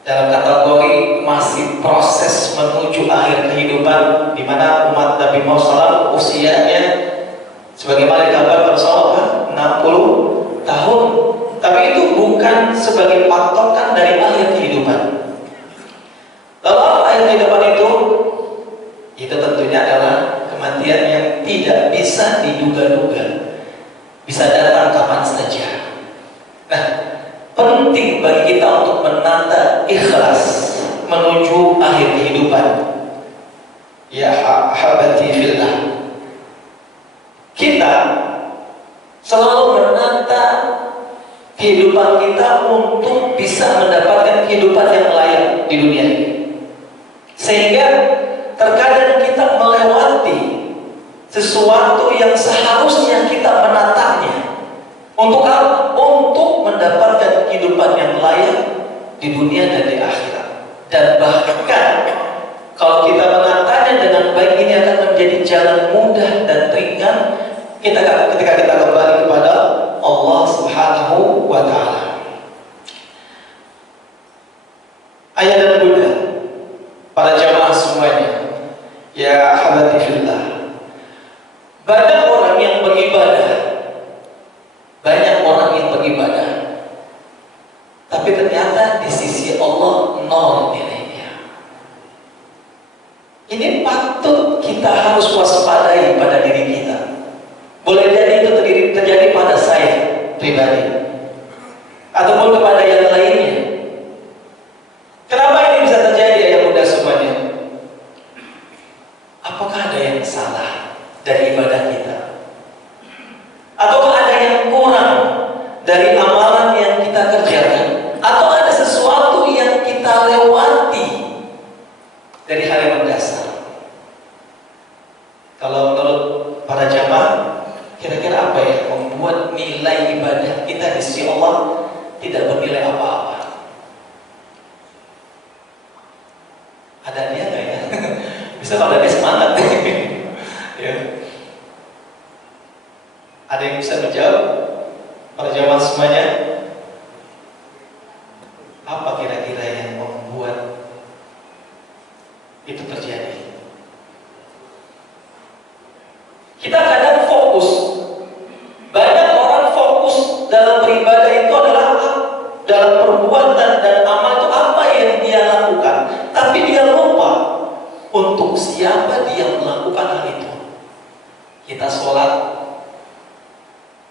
dalam kategori masih proses menuju akhir kehidupan, di mana umat Nabi Muhammad usianya sebagaimana dikabarkan Rasulullah 60 tahun. Tapi itu bukan sebagai patokan dari akhir kehidupan. Lalu akhir kehidupan itu tentunya adalah kematian yang tidak bisa diduga-duga, bisa datang kapan saja. Nah, penting bagi kita untuk menata ikhlas menuju akhir kehidupan. Ya habati fillah, kita selalu menata kehidupan kita untuk bisa mendapatkan kehidupan yang layak di dunia ini. Sehingga terkadang kita melewati sesuatu yang seharusnya kita menatanya. Untuk apa? Untuk mendapatkan kehidupan yang layak di dunia dan di akhirat. Dan bahkan kalau kita menatanya dengan baik, ini akan menjadi jalan mudah dan ringan ketika kita kembali kepada Allah Subhanahu wa Ta'ala. Ayah dan bunda, para jamaah semuanya, ya habati fillah, banyak orang yang beribadah, tapi ternyata di sisi Allah nol nilainya. Ini patut kita harus waspadai pada diri kita. Boleh jadi itu terjadi pada saya pribadi, ataupun kepada yang lainnya. Kenapa ini bisa terjadi, ya bunda semuanya? Apakah ada yang salah dari ibadah kita? Ataukah ada yang kurang dari amalan yang kita kerjakan? Atau ada sesuatu yang kita lewati dari hal yang mendasar? Kalau menurut para jamaah, kira-kira apa yang membuat nilai ibadah kita di sisi Allah tidak bernilai apa-apa? Ada dia nggak ya? Bisa kalau ada dia semangat. Ya. Ada yang bisa menjawab? Para jamaah semuanya, apa kira-kira yang membuat itu terjadi? Kita kadang fokus, banyak orang fokus dalam beribadah itu adalah dalam perbuatan dan amal itu apa yang dia lakukan, tapi dia lupa untuk siapa dia melakukan hal itu. Kita sholat,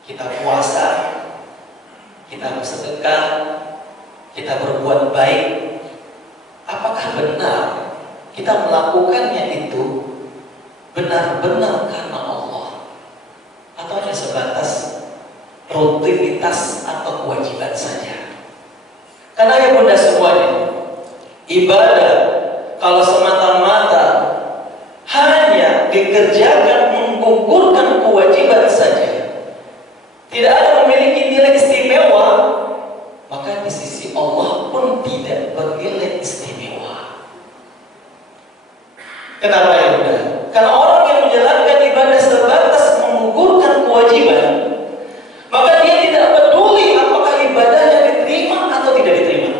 kita puasa, kita bersedekah, kita berbuat baik. Apakah benar kita melakukannya itu benar-benar karena Allah, atau hanya sebatas rutinitas atau kewajiban saja? Karena ya bunda semuanya, ibadah kalau semata-mata hanya dikerjakan menggugurkan kewajiban saja, tidak ada memiliki nilai istimewa, maka di sisi Allah pun tidak bernilai istimewa. Kenapa ya bunda? Karena orang yang menjalankan ibadah sebatas menggugurkan kewajiban, maka dia tidak peduli apakah ibadahnya diterima atau tidak diterima.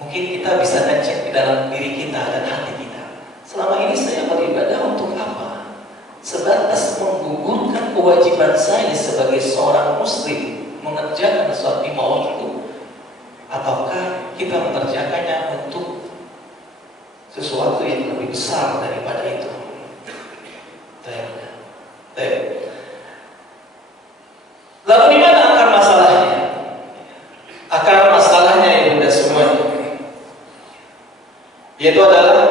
Mungkin kita bisa ngecek di dalam diri kita dan hati kita. Selama ini saya beribadah untuk apa? Sebatas menggugurkan kewajiban saya sebagai seorang muslim, mengerjakan suatu lima waktu, ataukah kita mengerjakannya untuk sesuatu yang lebih besar daripada itu? Lalu di mana akar masalahnya? Akar masalahnya ya bunda semuanya, yaitu adalah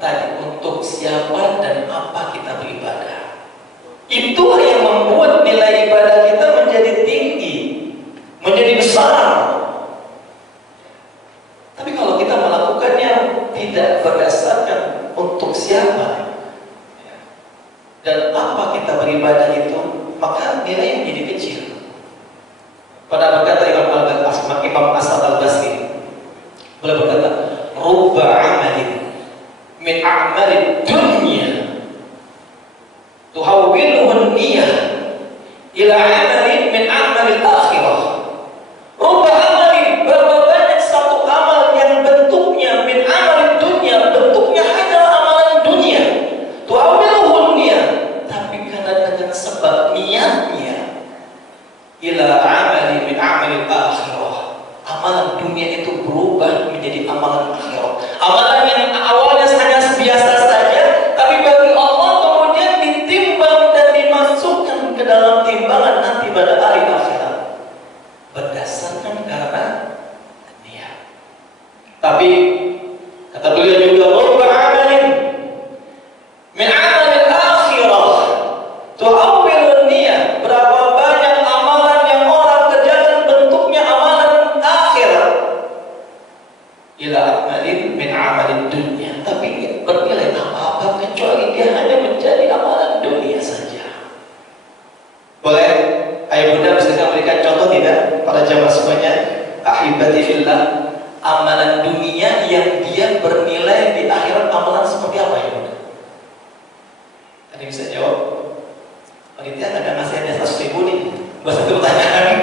tadi, untuk siapa dan apa kita beribadah. Itu yang membuat nilai ibadah kita menjadi tinggi, menjadi besar. Tapi kalau kita melakukannya tidak berdasarkan untuk siapa dan apa kita beribadah itu, maka nilainya menjadi kecil. Pada berkata Imam Hasan al-Basri, beliau berkata, "Rubba amalin min a'malid dunya tuhawwiluhu niyyah ila amalin min a'malil akhirah." Rubba amalin, berapa banyak satu amal yang bentuk ila amalin min amalin dunia, tapi tidak bernilai apa-apa kecuali dia hanya menjadi amalan dunia saja. Boleh? Ayah bunda bisa memberikan contoh tidak para jamaah semuanya? Ahibati fillah, amalan dunia yang dia bernilai di akhirat amalan seperti apa ya bunda? Ada yang bisa jawab? Panitia ada ngasih hadiah 100.000 nih buat satu pertanyaan.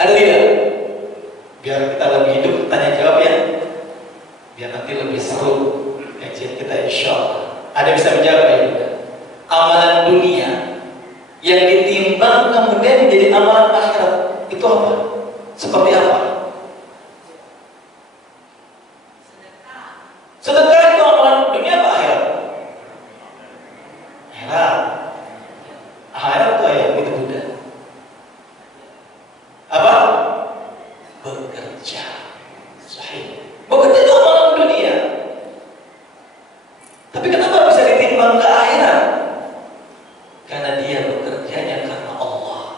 Ada tidak? Biar kita lebih hidup tanya jawab ya, biar nanti lebih seru kajian kita insyaallah. Ada yang bisa menjawab ya? Amalan dunia yang ditimbang kemudian menjadi amalan akhirat itu apa? Seperti apa? Sedekah itu amalan dunia apa akhirat? Akhirat. Akhirat itu ya itu Bunda. Apa? Bekerja. Sahih. Bekerja itu amalan dunia. Tapi kenapa bisa ditimbang ke akhirat? Karena dia bekerjanya karena Allah.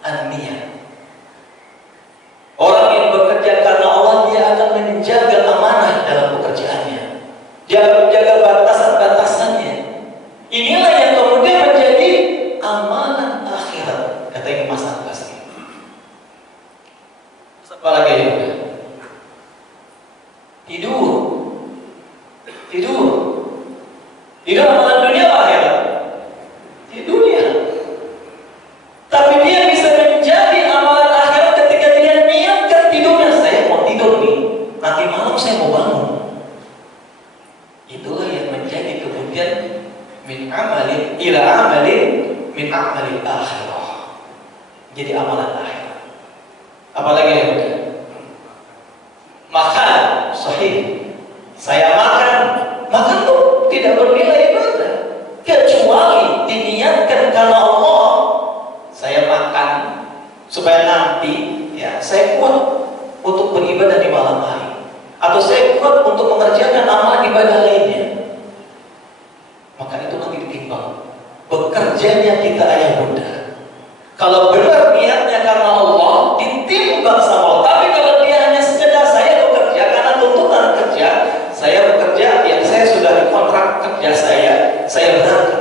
An-niyah. Orang yang bekerja karena Allah, dia akan menjaga amanah dalam pekerjaannya. Dia akan menjaga batasan-batasannya. Inilah yang kemudian menjadi amanah akhirat. Kata Imam Hasan Basri. Apa lagi ya? Tidur. Tidur amalan dunia apa akhirat? Di dunia. Tapi dia bisa menjadi amalan akhirat ketika dia niatkan tidurnya. Saya mau tidur nih, nanti malam saya mau bangun. Itulah yang menjadi kemudian min amalin ila amalin min amalil akhirah. Jadi amalan akhirat. Apalagi yang benar? Makan, sahih. Saya makan tuh tidak bernilai ibadah kecuali diniatkan karena Allah. Saya makan supaya nanti ya saya kuat untuk beribadah di malam hari, atau saya kuat untuk mengerjakan amal ibadah lainnya. Maka itu nanti ditimbang bekerjanya kita ayah bunda. Kalau benar niatnya karena Allah, ditimbang sama Allah. Tapi kalau dia hanya sekedar saya bekerja karena tuntutan kerja, saya bekerja yang saya sudah dikontrak kerja saya berangkat.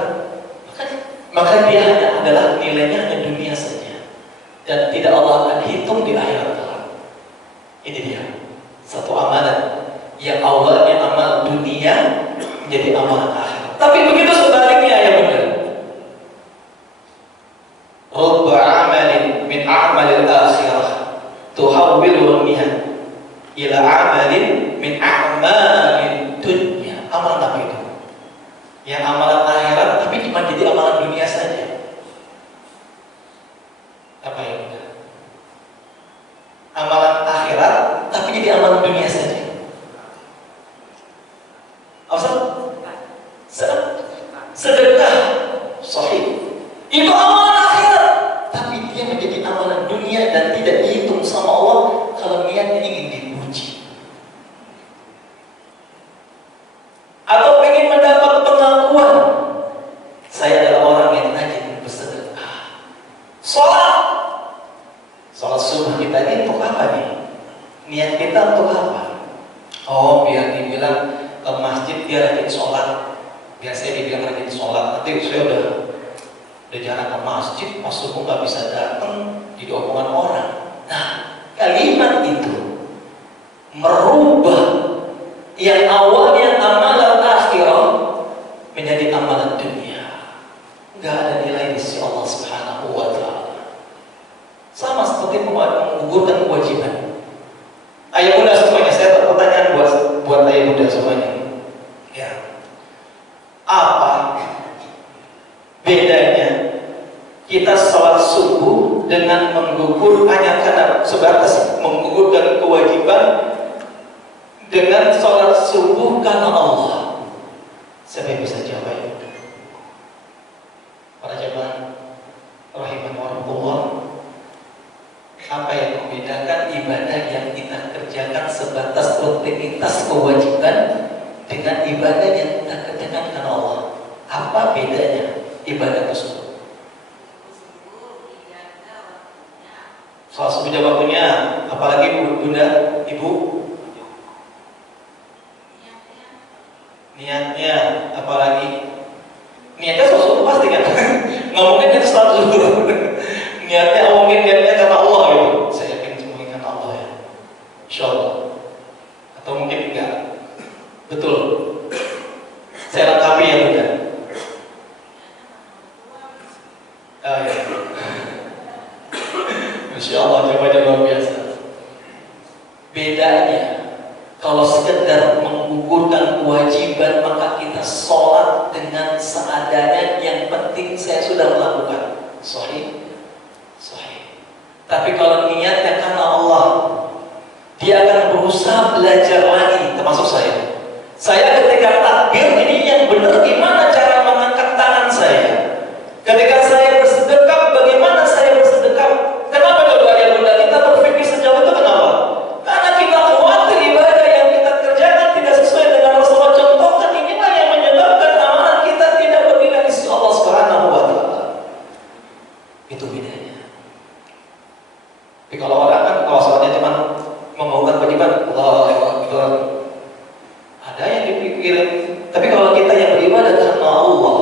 Maka dia hanya adalah nilainya hanya dunia saja, dan tidak Allah akan hitung di akhirat kelak. Ini dia satu amalan yang awalnya amal dunia menjadi amalan akhirat. Tapi begitu sebaliknya ya benar. Rubba amalin min amalil akhirah tuhawwilu nihan ila amalin min amalin dunya. Amalan apa itu? Yang amalan akhirat tapi cuma jadi amalan dunia saja. Apa ya? Amalan akhirat tapi jadi amalan dunia saja. Apa? Sedekah. Sahih. Itu amalan akhirat, tapi dia menjadi amalan dunia dan tidak dihitung sama Allah kalau niatnya ingin dipuji. Atau ingin mendapat pengakuan, saya adalah orang yang rajin bersedekah. Sholat subuh kita ini untuk apa nih? Niat kita untuk apa? Oh, biar dibilang ke masjid dia rajin sholat. Biar saya dibilang rajin sholat. Nanti saya udah jarang ke masjid, pas subuh nggak bisa datang, jadi omongan orang. Nah, kalimat itu merubah yang awalnya amalan akhirah menjadi amalan dunia. Nggak ada nilai di sisi Allah Subhanahu wa Ta'ala. Sama seperti menggugurkan kewajiban. Ayah bunda semuanya, saya pertanyaan buat ayah bunda semuanya. Ya, apa bedanya kita sholat subuh dengan menggugur hanya karena sebatas menggugurkan kewajiban dengan sholat subuh karena Allah? Siapa yang bisa jawab ya? Para jemaah rahimani warahmatullah, apa yang membedakan ibadah yang kita kerjakan sebatas rutinitas kewajiban dengan ibadah yang kita kerjakan karena Allah? Apa bedanya ibadah tersebut? Soal subuh waktunya apalagi bunda, ibu, niatnya, apalagi niatnya sesuatu pasti kan, nggak mungkin kita selalu niatnya, mungkin niatnya karena Allah gitu. Saya yakin mungkin karena Allah ya, insya Allah. Atau mungkin enggak, betul. Saya lengkapi ya bunda. Ya. Insya Allah jawabannya luar biasa. Bedanya, kalau sekedar menggugurkan kewajiban maka kita sholat dengan seadanya. Yang penting saya sudah melakukan. Sahih. Tapi kalau niatnya karena Allah, dia akan berusaha belajar lagi, termasuk saya. Saya ketika takbir ini yang benar gimana cara mengangkat tangan saya. Ketika saya bersedekah, bagaimana saya bersedekah? Kenapa doanya bunda kita berpikir sejauh itu? Kenapa? Karena kita khawatir ibadah yang kita kerjakan tidak sesuai dengan Rasulullah contohkan. Inilah yang menyebabkan amalan kita tidak bernilai di sisi Allah Subhanahu wa Ta'ala. Itu bedanya. Tapi kalau orang kan kalau sholatnya cuma membawakan kewajiban, Allahu Akbar, ada yang dipikirin. Tapi kalau kita yang beribadah karena Allah,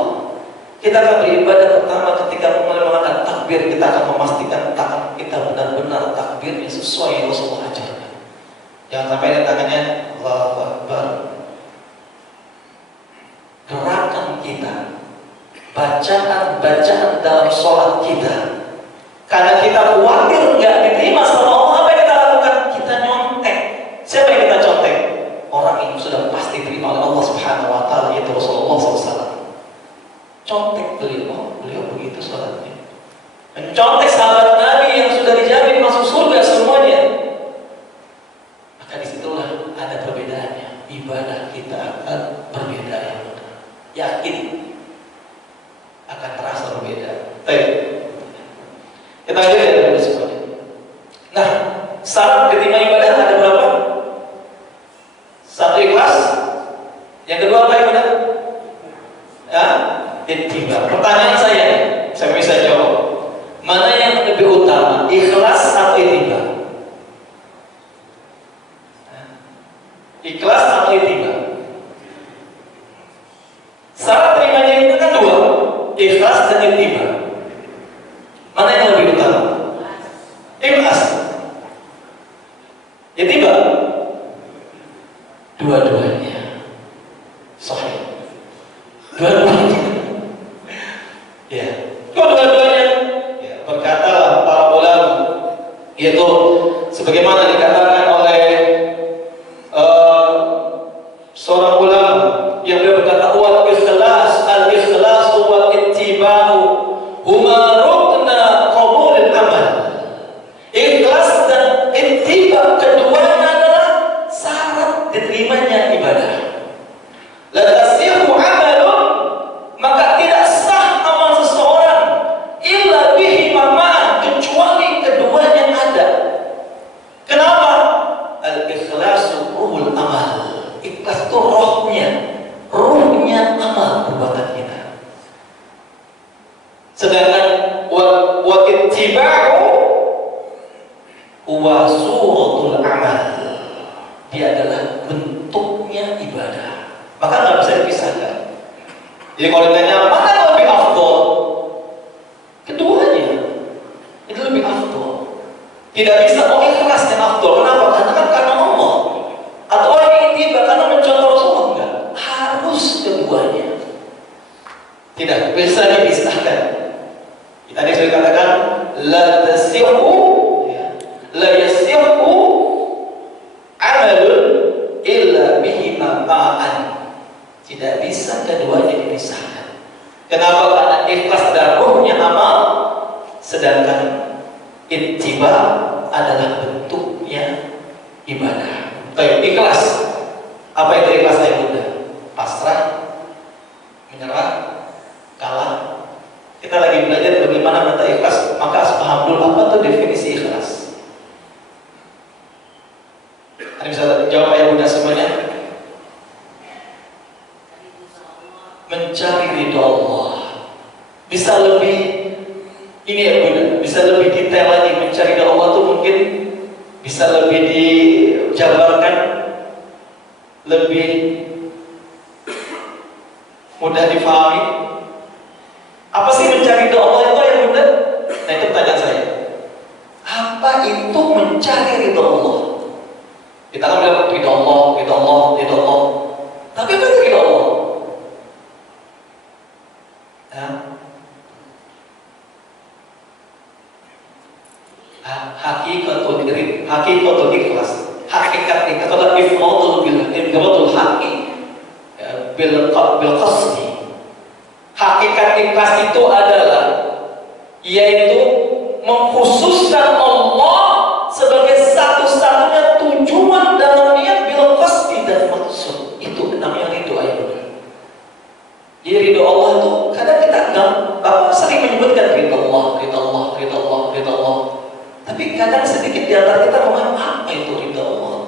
kita akan beribadah pertama ketika mulai mengangkat takbir, kita akan memastikan tangan kita benar-benar takbirnya sesuai yang Rasulullah ajarkan. Jangan sampai ada tangannya Allahu Akbar. Gerakan kita, bacaan dalam sholat kita, karena kita khawatir nggak diterima sama Allah, apa yang kita lakukan? Kita nyontek. Siapa yang kita contek? Orang ini sudah pasti terima oleh Allah Subhanahu wa Ta'ala, yaitu Rasulullah SAW. Contek beliau begitu sholatnya. Mencontek sahabat Nabi yang sudah dijamin masuk surga semuanya. Maka disitulah ada perbedaannya. Ibadah kita akan berbeda ya. Yakin akan terasa berbeda. Baik. Kita lanjut ya dari semuanya. Nah, syarat ketika ibadah ada berapa? Satu, ikhlas. Yang kedua apa ibadah? Ya, ittiba. Pertanyaan saya bisa jawab. Mana yang lebih utama, ikhlas atau ittiba? Ikhlas atau ittiba? Syarat terimanya itu kan dua, ikhlas dan ittiba. Mana yang lebih utama? Ikhlas. Ittiba. Dua-duanya sahih. Dua-duanya. Ya. Dua-duanya. Ya, berkata para ulama, yaitu sebagaimana dikatakan oleh seorang ulama yang beliau berkata, wal ikhlas, al-ikhlas wal ittiba'u huma rukna qabulil amal. Ikhlas dan ittiba keduanya adalah syarat diterimanya ibadah. La tasihhu amalun, maka tidak sah amal seseorang illa bihi ma'an, kecuali keduanya ada. Kenapa? Al-ikhlasu ruhul amal. Ikhlas itu ruhnya amal perbuatan kita. Sedangkan wa ittiba'u huwa suratul amal. Dia adalah bentuknya ibadah. Maka nggak bisa dipisahkan. Jadi kalau ditanya mana yang lebih afdol, keduanya itu lebih afdol. Tidak bisa ikhlas yang afdol. Kenapa? Karena Allah. Atau orang yang tiba karena mencontoh Rasulullah. Enggak, harus keduanya. Tidak bisa dipisahkan. Tadi saya katakan la tasihhu, la yasihhu amalun illa bihi ma'an. Tidak bisa keduanya dipisahkan. Kenapa? Karena ikhlas dan ruhnya amal, sedangkan ittiba adalah bentuknya ibadah. Baik, ikhlas. Apa itu ikhlas ya Bunda? Pasrah, menyerah, kalah. Kita lagi belajar bagaimana kata ikhlas, maka harus paham dulu apa itu definisi ikhlas. Ada bisa jawab ya Bunda semuanya? Mencari ridho Allah. Bisa lebih ini ya Bunda, bisa lebih detail lagi. Mencari ridho Allah itu mungkin bisa bisa lebih dijabarkan, lebih mudah difahami? Apa sih mencari ridho Allah itu yang benar? Nah, itu pertanyaan saya. Apa itu mencari ridho Allah? Kita kan bilang ridho Allah, ridho Allah, ridho Allah. Tapi apa itu ridho Allah? Hakikatul ikhlas, hakikat adalah ifradul haqqi bil qasdi. Hakikat ikhlas itu adalah yaitu mengkhususkan Allah sebagai satu-satunya tujuan dalam niat bil qasdi dan maksud. Itu namanya ridho ayat. Jadi ridho Allah itu kadang kita sering menyebutkan ridho Allah, ridho Allah, ridho Allah, ridho Allah. Tapi kadang sedikit di antara kita memahami apa itu ridha Allah.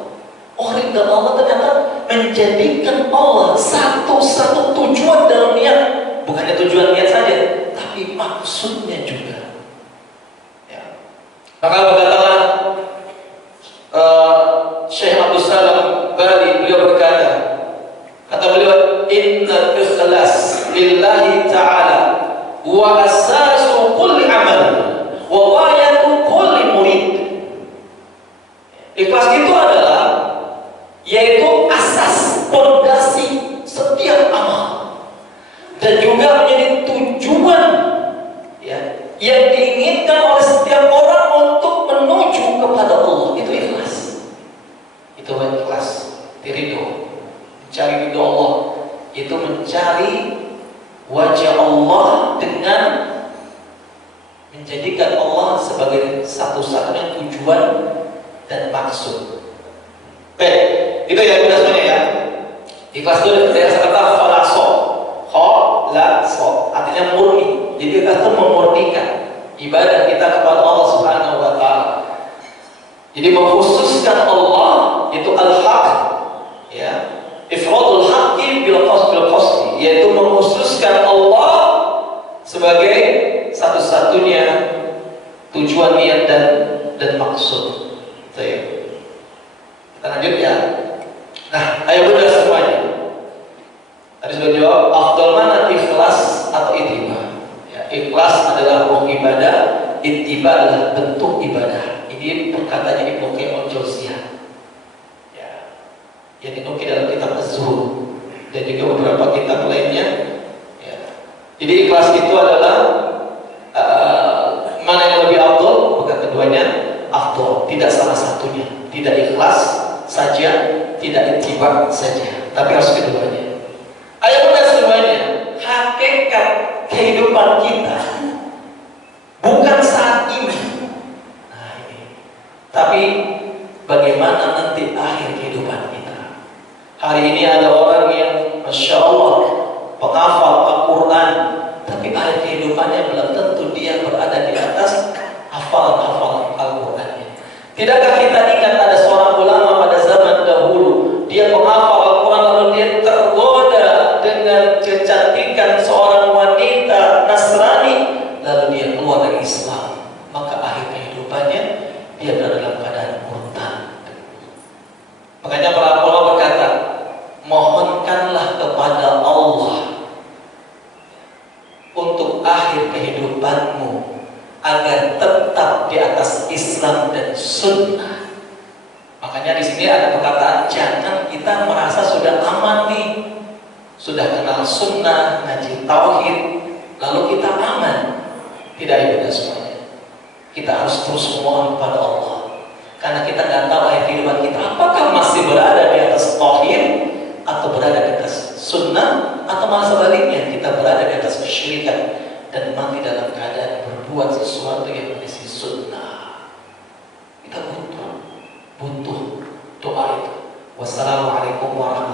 Oh, ridha Allah ternyata menjadikan Allah satu-satu tujuan dalam niat. Bukannya tujuan niat saja, tapi maksudnya juga. Ya. Maka berkatalah Syekh Abdul Salam Bali, beliau berkata, kata beliau, inna ikhlas lillahi ta'ala wa asasu kulli amal wa ghayatu kulli murid. Ikhlas itu adalah yaitu asas pondasi setiap amal dan juga menjadi tujuan ya yang diinginkan oleh setiap orang untuk menuju kepada Allah. Itu ikhlas. Itu ikhlas, ridho. Mencari ridho Allah itu mencari wajah Allah dengan menjadikan Allah sebagai satu-satunya tujuan dan maksud. Baik, itu ya sebenarnya ya. Ikhlas itu dari kata khalaso, artinya murni. Jadi ikhlas itu memurnikan ibadah kita kepada Allah Subhanahu wa taala. Jadi mengkhususkan Allah itu al-haq, ya. Ifradul haqqi bil qasdi, yaitu mengkhususkan Allah sebagai satu-satunya tujuan niat dan maksud. Kita lanjut ya. Nah, ayo benar semuanya. Tadi sudah jawab, afdal mana ikhlas atau ittiba? Ya, ikhlas adalah ruh ibadah, ittiba adalah bentuk ibadah. Ini perkataannya Ibnu Qayyim al-Jauziyah. Ya. Yang dinukil dalam kitab Az-Zuhud dan juga beberapa kitab lainnya. Ya. Jadi ikhlas itu adalah mana yang lebih afdal? Bukan keduanya afdal, tidak salah satunya. Tidak ikhlas saja, tidak ittiba saja, tapi harus keduanya. Ayo benar semuanya. Hakikat kehidupan kita bukan saat ini. Nah, ini. Tapi bagaimana nanti akhir kehidupan kita? Hari ini ada orang yang Masya Allah penghafal Al-Quran, tapi akhir kehidupannya belum tentu dia berada di atas hafalan Al-Qurannya. Tidakkah kita ingat ada seorang ulama pada zaman dahulu, dia menghafal Al-Quran lalu dia tergoda dengan kecantikan seorang wanita Nasrani, lalu dia keluar dari Islam. Maka akhir kehidupannya dia berada dalam keadaan murtad. Makanya para ulama berkata, mohonkanlah kepada Allah untuk akhir kehidupanmu agar tetap di atas Islam dan Sunnah. Makanya di sini ada perkataan, jangan kita merasa sudah aman nih, sudah kenal Sunnah, ngaji Tauhid, lalu kita aman. Tidak, ibadah semuanya. Kita harus terus memohon kepada Allah, karena kita nggak tahu akhir kehidupan kita apakah masih berada di atas Tauhid atau berada di atas Sunnah, atau malah sebaliknya kita berada di atas kesyirikan dan mati dalam keadaan berbuat sesuatu yang menjadi sunnah. Kita butuh doa itu. Wassalamualaikum warahmatullahi wabarakatuh.